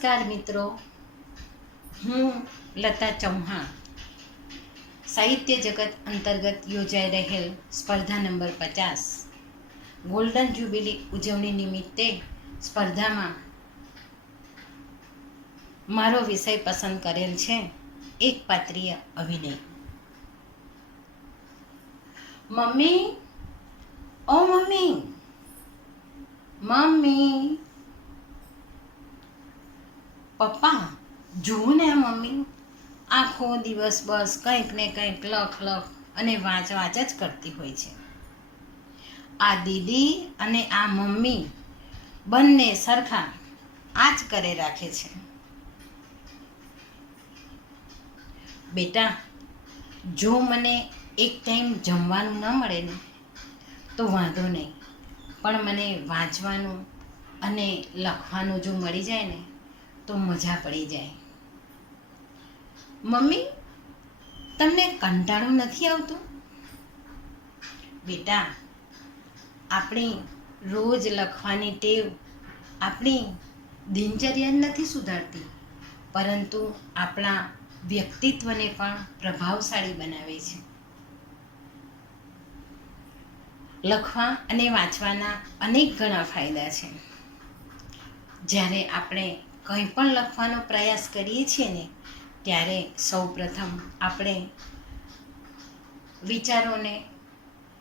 નમસ્કાર મિત્રો, હું લતા ચૌહાણ સાહિત્ય જગત અંતર્ગત યોજાઈ રહેલ સ્પર્ધા નંબર 50 ગોલ્ડન જ્યુબિલી ઉજવણી નિમિત્તે સ્પર્ધામાં મારો વિષય પસંદ કરેલ છે એકપાત્રીય અભિનય. મમ્મી, ઓ મમ્મી, મમ્મી, પપ્પા જુઓ ને મમ્મી, આખો દિવસ બસ કંઈક ને કંઈક લખ અને વાંચ જ કરતી હોય છે. આ દીદી અને આ મમ્મી બંને સરખા આ જ કરે રાખે છે. બેટા, જો મને એક ટાઈમ જમવાનું ન મળે ને તો વાંધો નહીં, પણ મને વાંચવાનું અને લખવાનું જો મળી જાય ને તો મજા પડી જાય. મમ્મી, તમને કંટાળો નથી આવતો? બેટા, આપણી રોજ લખવાની ટેવ આપણી દિનચર્યા નથી સુધારતી, પરંતુ આપણા વ્યક્તિત્વને પણ પ્રભાવશાળી બનાવે છે. લખવા અને વાંચવાના અનેક ઘણા ફાયદા છે. જ્યારે આપણે કંઈ પણ લખવાનો પ્રયાસ કરીએ છીએ ને ત્યારે સૌપ્રથમ આપણે વિચારોને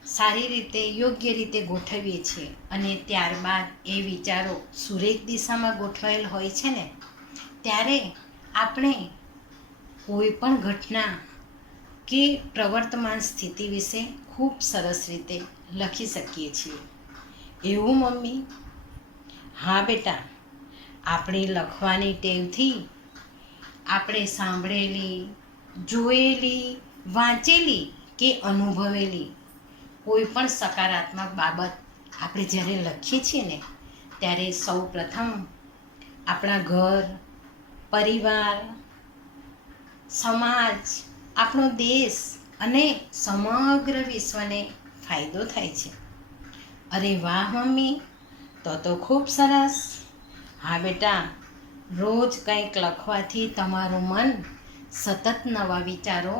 સારી રીતે યોગ્ય રીતે ગોઠવીએ છીએ અને ત્યારબાદ એ વિચારો સુરેખ દિશામાં ગોઠવાયેલ હોય છે ને ત્યારે આપણે કોઈ પણ ઘટના કે પ્રવર્તમાન સ્થિતિ વિશે ખૂબ સરસ રીતે લખી શકીએ છીએ. એવું મમ્મી? હા બેટા, આપણી લખવાની ટેવથી આપણે સાંભળેલી, જોયેલી, વાંચેલી કે અનુભવેલી કોઈ પણ સકારાત્મક બાબત આપણે જ્યારે લખીએ છીએ ને ત્યારે સૌ પ્રથમ આપણા ઘર, પરિવાર, સમાજ, આપણો દેશ અને સમગ્ર વિશ્વને ફાયદો થાય છે. અરે વાહ મમ્મી, તો ખૂબ સરસ. હા બેટા, રોજ કંઈક લખવાથી તમારું મન સતત નવા વિચારો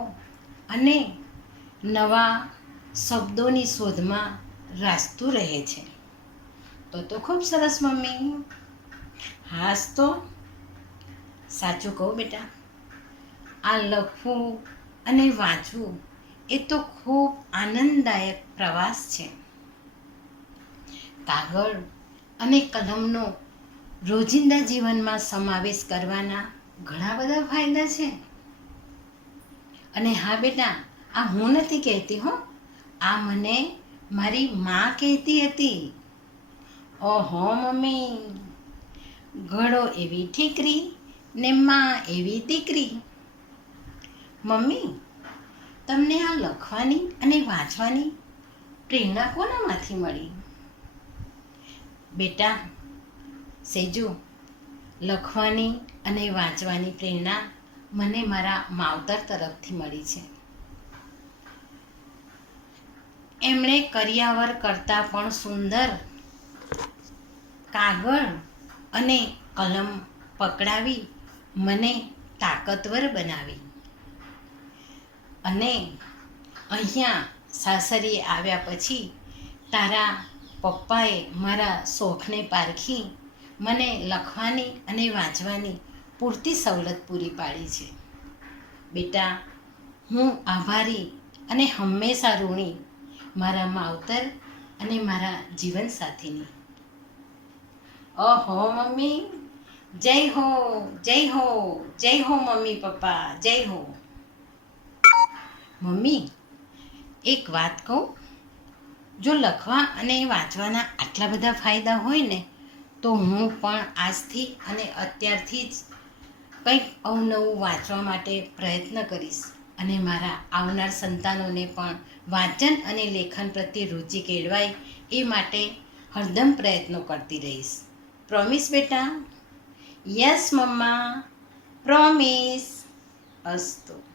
અને નવા શબ્દોની શોધમાં રાચતું રહે છે. તો ખૂબ સરસ મમ્મી. હાસ તો સાચું કહું બેટા, આ લખવું અને વાંચવું એ તો ખૂબ આનંદદાયક પ્રવાસ છે. કાગળ અને કલમનો રોજિંદા જીવનમાં સમાવેશ કરવાના ઘણા બધા ફાયદા છે. અને હા બેટા, આ હું નથી કહેતી હો, આ મને મારી માં કહેતી હતી. ઓહો મમ્મી, ઘડો એવી ઠીકરી ને માં એવી દીકરી. મમ્મી, તમને આ લખવાની અને વાંચવાની પ્રેરણા કોનામાંથી મળી? બેટા સેજુ, લખવાની અને વાંચવાની પ્રેરણા મને મારા માવતર તરફથી મળી છે. એમણે કરિયાવર કરતાં પણ સુંદર કાગળ અને કલમ પકડાવી મને તાકતવર બનાવી. અને અહીંયા સાસરીએ આવ્યા પછી તારા પપ્પાએ મારા શોખને પારખી મને લખવાની અને વાંચવાની પૂરતી સવલત પૂરી પાડી છે. બેટા, હું આભારી અને હંમેશા ઋણી મારા માવતર અને મારા જીવનસાથીની. ઓહો મમ્મી, જય હો, જય હો, જય હો મમ્મી પપ્પા, જય હો. મમ્મી, એક વાત કહું? જો લખવા અને વાંચવાના આટલા બધા ફાયદા હોય ને તો હું પણ આજથી અને અત્યારથી જ કંઈક અવનવું વાંચવા માટે પ્રયત્ન કરીશ અને મારા આવનાર સંતાનોને પણ વાંચન અને લેખન પ્રત્યે રુચિ કેળવાય એ માટે હરદમ પ્રયત્નો કરતી રહીશ. પ્રોમિસ બેટા? યસ મમ્મા, પ્રોમિસ. અસ્તુ.